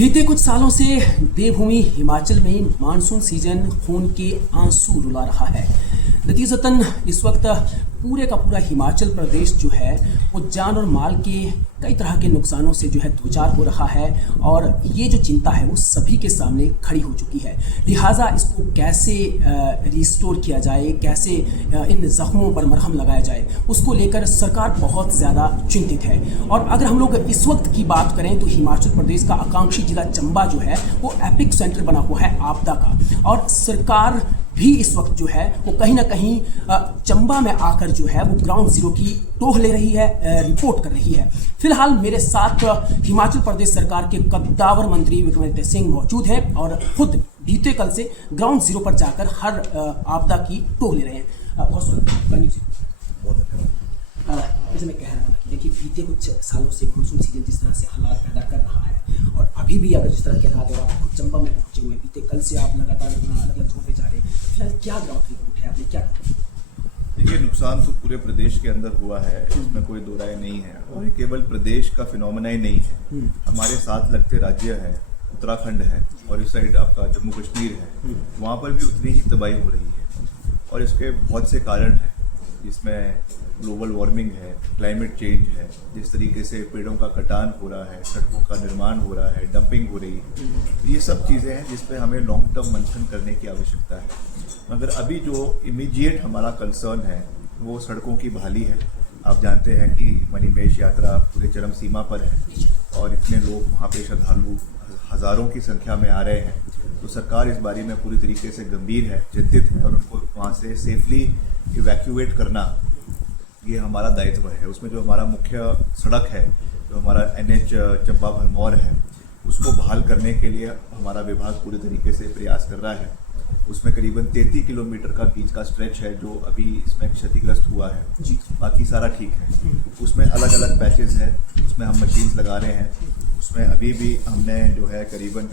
बीते कुछ सालों से देवभूमि हिमाचल में मानसून सीजन खून के आंसू रुला रहा है। नतीजतन इस वक्त पूरे का पूरा हिमाचल प्रदेश जो है वो जान और माल के कई तरह के नुकसानों से जो है दो चार हो रहा है और ये जो चिंता है वो सभी के सामने खड़ी हो चुकी है। लिहाजा इसको कैसे रिस्टोर किया जाए, कैसे इन जख्मों पर मरहम लगाया जाए, उसको लेकर सरकार बहुत ज़्यादा चिंतित है। और अगर हम लोग इस वक्त की बात करें तो हिमाचल प्रदेश का आकांक्षी जिला चंबा जो है वो एपिक सेंटर बना हुआ है आपदा का, और सरकार भी इस वक्त जो है वो कहीं ना कहीं चंबा में आकर जो है वो ग्राउंड जीरो की टोह ले रही है, रिपोर्ट कर रही है। फिलहाल मेरे साथ हिमाचल प्रदेश सरकार के कद्दावर मंत्री विक्रमादित्य सिंह मौजूद हैं और खुद बीते कल से ग्राउंड जीरो पर जाकर हर आपदा की टोह ले रहे हैं। बहुत जैसे मैं कह रहा था कि देखिए बीते कुछ सालों से मानसून सीजन जिस तरह से हालात पैदा कर रहा है और अभी भी अगर जिस तरह के हालात और आप खुद चंबा में पहुंचे हुए, बीते कल से आप लगातार अलग अलग जगहों पे जा रहे हैं, फिलहाल क्या ग्राउंड रिपोर्ट है, आपने क्या कहा? देखिए, नुकसान तो पूरे प्रदेश के अंदर हुआ है, इसमें कोई दो राय नहीं है। और ये केवल प्रदेश का फिनोमेना ही नहीं है, हमारे साथ लगते राज्य है, उत्तराखंड है और इस साइड आपका जम्मू कश्मीर है, वहाँ पर भी उतनी ही तबाही हो रही है। और इसके बहुत से कारण हैं, जिसमें ग्लोबल वार्मिंग है, क्लाइमेट चेंज है, जिस तरीके से पेड़ों का कटान हो रहा है, सड़कों का निर्माण हो रहा है, डंपिंग हो रही है, ये सब चीज़ें हैं जिस पे हमें लॉन्ग टर्म मंथन करने की आवश्यकता है। मगर अभी जो इमीडिएट हमारा कंसर्न है वो सड़कों की बहाली है। आप जानते हैं कि मणिमहेश यात्रा पूरे चरम सीमा पर है और इतने लोग वहाँ पे श्रद्धालु हज़ारों की संख्या में आ रहे हैं, तो सरकार इस बारे में पूरी तरीके से गंभीर है, चिंतित है और उनको वहाँ से सेफली इवैक्यूएट करना ये हमारा दायित्व है। उसमें जो हमारा मुख्य सड़क है, जो हमारा NH चंबा भरमौर है, उसको बहाल करने के लिए हमारा विभाग पूरे तरीके से प्रयास कर रहा है। उसमें करीबन 33 किलोमीटर का बीच का स्ट्रेच है जो अभी इसमें क्षतिग्रस्त हुआ है, बाकी सारा ठीक है। उसमें अलग अलग पैचेस हैं, उसमें हम मशीन्स लगा रहे हैं। उसमें अभी भी हमने जो है करीबन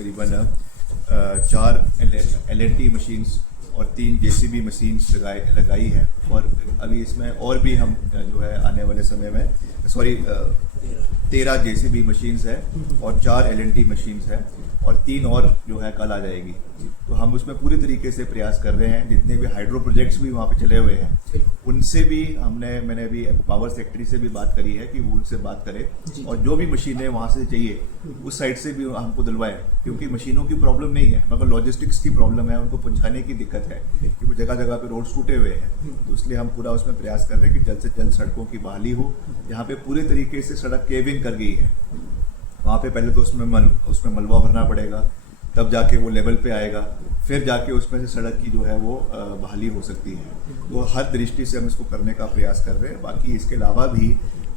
4 LNT मशीन्स और 3 JCB मशीन्स लगाई है। और अभी इसमें और भी हम जो है आने वाले समय में 13 JCB मशीन्स है और 4 LNT मशीन्स है और 3 और जो है कल आ जाएगी। तो हम उसमें पूरी तरीके से प्रयास कर रहे हैं। जितने भी हाइड्रो प्रोजेक्ट्स भी वहाँ पे चले हुए हैं उनसे भी मैंने अभी पावर सेक्रेटरी से भी बात करी है कि वो उनसे बात करें और जो भी मशीनें वहाँ से चाहिए उस साइड से भी हमको दिलवाएं, क्योंकि मशीनों की प्रॉब्लम नहीं है मगर लॉजिस्टिक्स की प्रॉब्लम है, उनको पहुँचाने की दिक्कत है क्योंकि जगह जगह पे रोड्स टूटे हुए हैं। तो इसलिए हम पूरा उसमें प्रयास कर रहे हैं कि जल्द से जल्द सड़कों की बहाली हो। यहाँ पे पूरे तरीके से सड़क केव इन कर गई है, वहाँ पे पहले तो उसमें मलबा भरना पड़ेगा, तब जाके वो लेवल पे आएगा, फिर जाके उसमें से सड़क की जो है वो बहाली हो सकती है। तो हर दृष्टि से हम इसको करने का प्रयास कर रहे हैं। बाकी इसके अलावा भी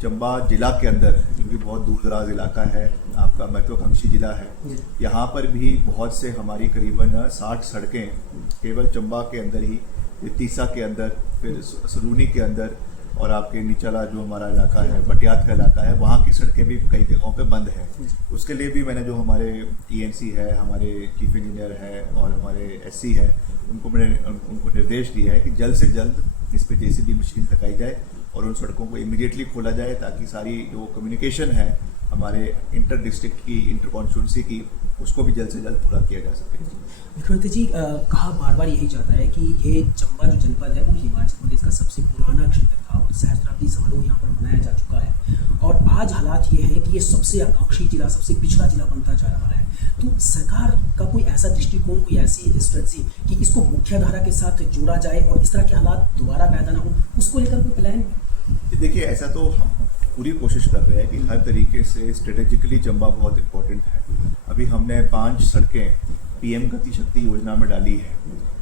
चंबा जिला के अंदर, क्योंकि बहुत दूर दराज इलाका है, आपका महत्वाकांक्षी जिला है, यहाँ पर भी बहुत से हमारी करीबन 60 सड़कें केवल चंबा के अंदर ही, तीसा के अंदर, फिर सलूनी के अंदर और आपके निचला जो हमारा इलाका है, बटियात का इलाका है, वहाँ की सड़कें भी कई जगहों पे बंद है। उसके लिए भी मैंने जो हमारे ENC है, हमारे चीफ इंजीनियर है और हमारे SC है, उनको निर्देश दिया है कि जल्द से जल्द इस पर JCB मशीन लगाई जाए और उन सड़कों को इमीडिएटली खोला जाए ताकि सारी जो कम्युनिकेशन है हमारे इंटर डिस्ट्रिक्ट की, इंटर कॉन्स्टिट्यूंसी की, उसको भी जल्द से जल्द पूरा किया जा सके। विक्रमादित्य जी, कहा बार बार यही जाता है कि ये चंबा जो जनपद है वो हिमाचल प्रदेश का सबसे पुराना क्षेत्र था और सहस्त्राब्दी समारोह यहाँ पर मनाया जा चुका है और आज हालात ये हैं कि ये सबसे आकांक्षी जिला, सबसे पिछड़ा जिला बनता जा रहा है। तो सरकार का कोई ऐसा दृष्टिकोण, कोई ऐसी स्ट्रेटजी कि इसको मुख्य धारा के साथ जोड़ा जाए और इस तरह के हालात दोबारा पैदा ना हो, उसको लेकर कोई प्लान? देखिए, ऐसा तो हम पूरी कोशिश कर रहे हैं कि हर तरीके से स्ट्रेटेजिकली चंबा बहुत इम्पोर्टेंट है। अभी हमने 5 सड़कें PM गति शक्ति योजना में डाली है,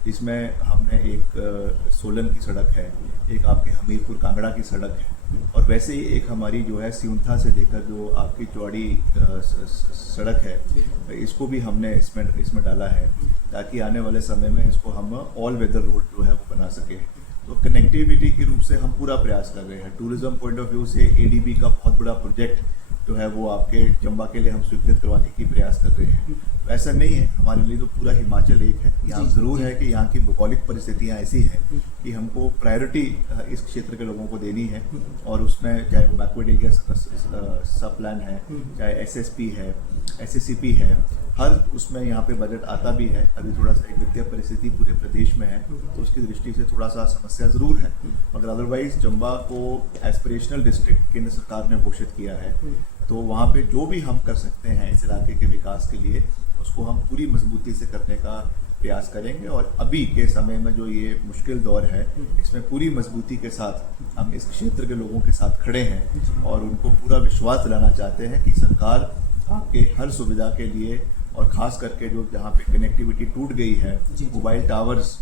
जिसमें हमने एक सोलन की सड़क है, एक आपके हमीरपुर कांगड़ा की सड़क है और वैसे ही एक हमारी जो है सिउंथा से लेकर जो आपकी चौड़ी सड़क है, इसको भी हमने इसमें डाला है ताकि आने वाले समय में इसको हम ऑल वेदर रोड जो है वो बना सकें। तो कनेक्टिविटी के रूप से हम पूरा प्रयास कर रहे हैं। टूरिज्म पॉइंट ऑफ व्यू से ADB का बहुत बड़ा प्रोजेक्ट जो है वो आपके चंबा के लिए हम स्वीकृत करवाने की प्रयास कर रहे हैं। तो ऐसा नहीं है, हमारे लिए तो पूरा हिमाचल एक है। यहाँ ज़रूर है कि यहाँ की भौगोलिक परिस्थितियाँ ऐसी हैं कि हमको प्रायोरिटी इस क्षेत्र के लोगों को देनी है, और उसमें चाहे वो बैकवर्ड एरिया सब प्लान है, चाहे एसएसपी है, एसएससीपी है, हर उसमें यहाँ पे बजट आता भी है। अभी थोड़ा सा एक वित्तीय परिस्थिति पूरे प्रदेश में है, तो उसकी दृष्टि से थोड़ा सा समस्या ज़रूर है, मगर अदरवाइज चंबा को एस्पिरेशनल डिस्ट्रिक्ट केंद्र सरकार ने घोषित किया है, तो वहाँ पे जो भी हम कर सकते हैं इस इलाके के विकास के लिए, उसको हम पूरी मजबूती से करने का प्रयास करेंगे। और अभी के समय में जो ये मुश्किल दौर है, इसमें पूरी मजबूती के साथ हम इस क्षेत्र के लोगों के साथ खड़े हैं और उनको पूरा विश्वास दिलाना चाहते हैं कि सरकार आपके हर सुविधा के लिए, और ख़ास करके जो जहाँ पे कनेक्टिविटी टूट गई है, मोबाइल टावर्स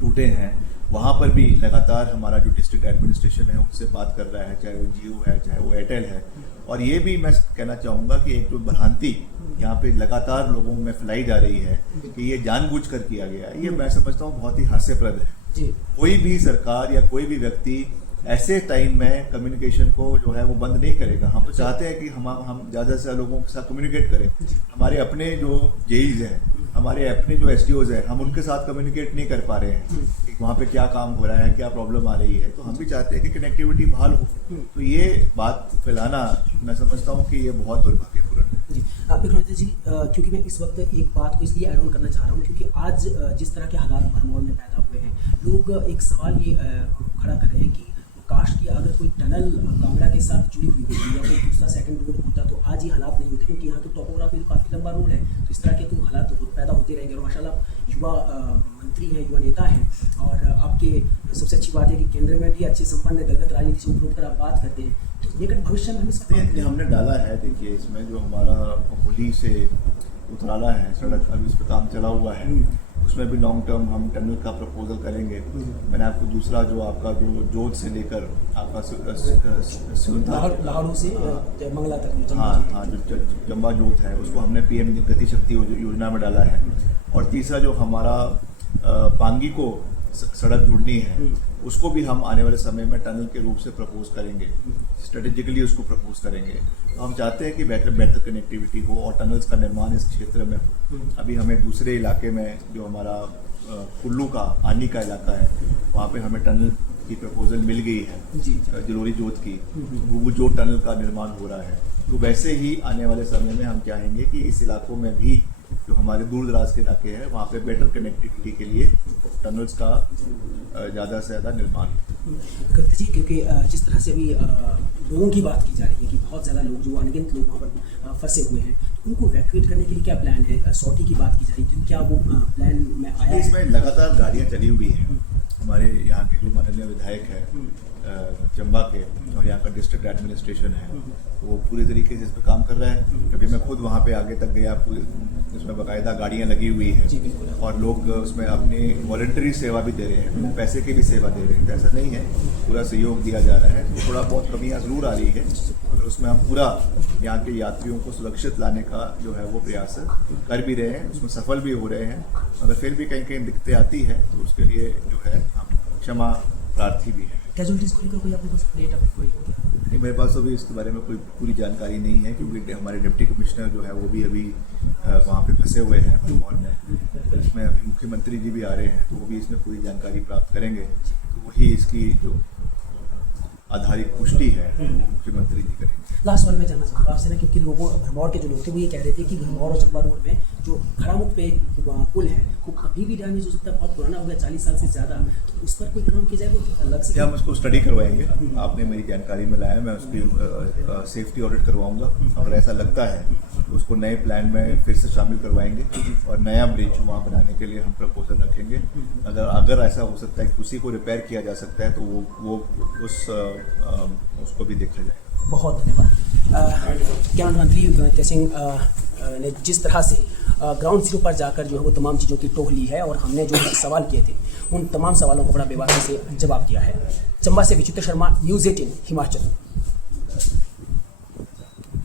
टूटे हैं, वहाँ पर भी लगातार हमारा जो डिस्ट्रिक्ट एडमिनिस्ट्रेशन है उनसे बात कर रहा है, चाहे वो जियो है, चाहे वो एयरटेल है। और ये भी मैं कहना चाहूँगा कि एक जो भ्रांति यहाँ पे लगातार लोगों में फैलाई जा रही है कि ये जानबूझकर किया गया है, ये मैं समझता हूँ बहुत ही हास्यप्रद है। कोई भी सरकार या कोई भी व्यक्ति ऐसे टाइम में कम्युनिकेशन को जो है वो बंद नहीं करेगा। हम तो चाहते हैं कि हम ज़्यादा से ज़्यादा लोगों के साथ कम्युनिकेट करें। हमारे अपने जो जेईज हैं, हमारे अपने जो एसडीओज हैं, हम उनके साथ कम्युनिकेट नहीं कर पा रहे हैं कि वहाँ पे क्या काम हो रहा है, क्या प्रॉब्लम आ रही है। तो हम भी चाहते हैं कि कनेक्टिविटी बहाल हो। तो ये बात फैलाना, मैं समझता हूँ कि ये बहुत दुर्भाग्यपूर्ण है। जी विक्रमादित्य जी, क्योंकि मैं इस वक्त एक बात को इसलिए ऐड ऑन करना चाह रहा हूँ क्योंकि आज जिस तरह के हालात भरमौर में पैदा हुए हैं, लोग एक सवाल ये खड़ा कर रहे हैं कि काश कि अगर कोई टनल कांगड़ा के साथ जुड़ी हुई होती या कोई दूसरा सेकंड रोड होता तो आज ये हालात नहीं होते, क्योंकि यहाँ तो टोपोग्राफी तो काफ़ी लंबा रोड है, तो इस तरह के तो हालात पैदा होते रहेंगे। और माशाल्लाह युवा मंत्री हैं, युवा नेता हैं, और आपके सबसे अच्छी बात है कि केंद्र में भी अच्छे संपन्न है, दलगत राजनीति से ऊपर आप बात करते हैं, तो निकट भविष्य में हमें हमने डाला है। देखिए, इसमें जो हमारा होली से उतराला है सड़क, अभी उस पर काम चला हुआ है, उसमें भी लॉन्ग टर्म हम टनल का प्रपोजल करेंगे। मैंने आपको दूसरा जो आपका जो जोत से लेकर आपका लाहौर से मंगला तक, हाँ, जो चंबा जोत है, उसको हमने पीएम गति शक्ति योजना में डाला है। और तीसरा जो हमारा पांगी को सड़क जुड़नी है, उसको भी हम आने वाले समय में टनल के रूप से प्रपोज करेंगे, स्ट्रेटेजिकली उसको प्रपोज करेंगे। तो हम चाहते हैं कि बेहतर कनेक्टिविटी हो और टनल्स का निर्माण इस क्षेत्र में हो। अभी हमें दूसरे इलाके में जो हमारा कुल्लू का आनी का इलाका है, वहाँ पे हमें टनल की प्रपोजल मिल गई है, जलोरी जोत की, वो जो टनल का निर्माण हो रहा है। तो वैसे ही आने वाले समय में हम चाहेंगे कि इस इलाकों में भी जो हमारे दूर दराज के इलाके हैं, वहाँ पे बेटर कनेक्टिविटी के लिए टनल्स का ज़्यादा से ज़्यादा निर्माण। गति जी, क्योंकि जिस तरह से अभी लोगों की बात की जा रही है कि बहुत ज़्यादा लोग, जो अनगिनत लोग वहाँ पर फंसे हुए हैं, तो उनको वैक्यूएट करने के लिए क्या प्लान है? सॉर्टी की बात की जा रही है, क्या वो प्लान में आया है? इसमें लगातार गाड़ियाँ चली हुई हैं। हमारे यहाँ के जो माननीय विधायक हैं चंबा के, और यहाँ का डिस्ट्रिक्ट एडमिनिस्ट्रेशन है, वो पूरे तरीके से इस पर काम कर रहा है। कभी मैं खुद वहाँ पे आगे तक गया, पूरे उसमें बाकायदा गाड़ियाँ लगी हुई हैं और लोग उसमें अपनी वॉलंटरी सेवा भी दे रहे हैं, पैसे की भी सेवा दे रहे हैं। तो ऐसा नहीं है, पूरा सहयोग दिया जा रहा है। तो थोड़ा बहुत कमियाँ ज़रूर आ रही है, मगर उसमें हम पूरा यहाँ के यात्रियों को सुरक्षित लाने का जो है वो प्रयास कर भी रहे हैं, उसमें सफल भी हो रहे हैं। अगर फिर भी कहीं कहीं दिक्कतें आती हैं तो उसके लिए जो है हम क्षमा प्रार्थी भी है। कैजुअलिटीज़ को लेकर कोई आपके पास अपडेट अगर कोई हो गया? नहीं, मेरे पास अभी इसके बारे में कोई पूरी जानकारी नहीं है, क्योंकि हमारे डिप्टी कमिश्नर जो है वो भी अभी वहाँ पे फंसे हुए हैं भरमौर में। इसमें अभी मुख्यमंत्री जी भी आ रहे हैं, तो वो भी इसमें पूरी जानकारी प्राप्त करेंगे। तो वही इसकी जो आधारित पुष्टि है मुख्यमंत्री जी करेंगे। लास्ट सवाल मैं जानना चाहूँगा आपसे ना, क्योंकि लोगों भरमौर के जो लोग थे वो ये कह रहे थे कि भरमौर और चंबा रोड में जो खड़ामुख पे पुल है वो कभी भी डैमेज हो सकता है, बहुत पुराना हो गया, 40 साल से ज़्यादा, तो उस पर कोई काम किया जाए वो अलग से? हम उसको स्टडी करवाएंगे। आपने मेरी जानकारी में लाया, मैं उसकी सेफ्टी ऑडिट करवाऊंगा। अगर ऐसा लगता है तो उसको नए प्लान में फिर से शामिल करवाएंगे और नया ब्रिज वहाँ बनाने के लिए हम प्रपोजल रखेंगे। अगर ऐसा हो सकता है कि उसी को रिपेयर किया जा सकता है तो वो उसको भी देखा जाएगा। बहुत धन्यवाद। कैबिनेट मंत्री विक्रमादित्य सिंह ने जिस तरह से ग्राउंड जीरो पर जाकर जो है वो तमाम चीज़ों की टोह ली है, और हमने जो सवाल किए थे उन तमाम सवालों को बड़ा बेबाकी से जवाब दिया है। चंबा से विचित्र शर्मा, न्यूज़ 18 हिमाचल।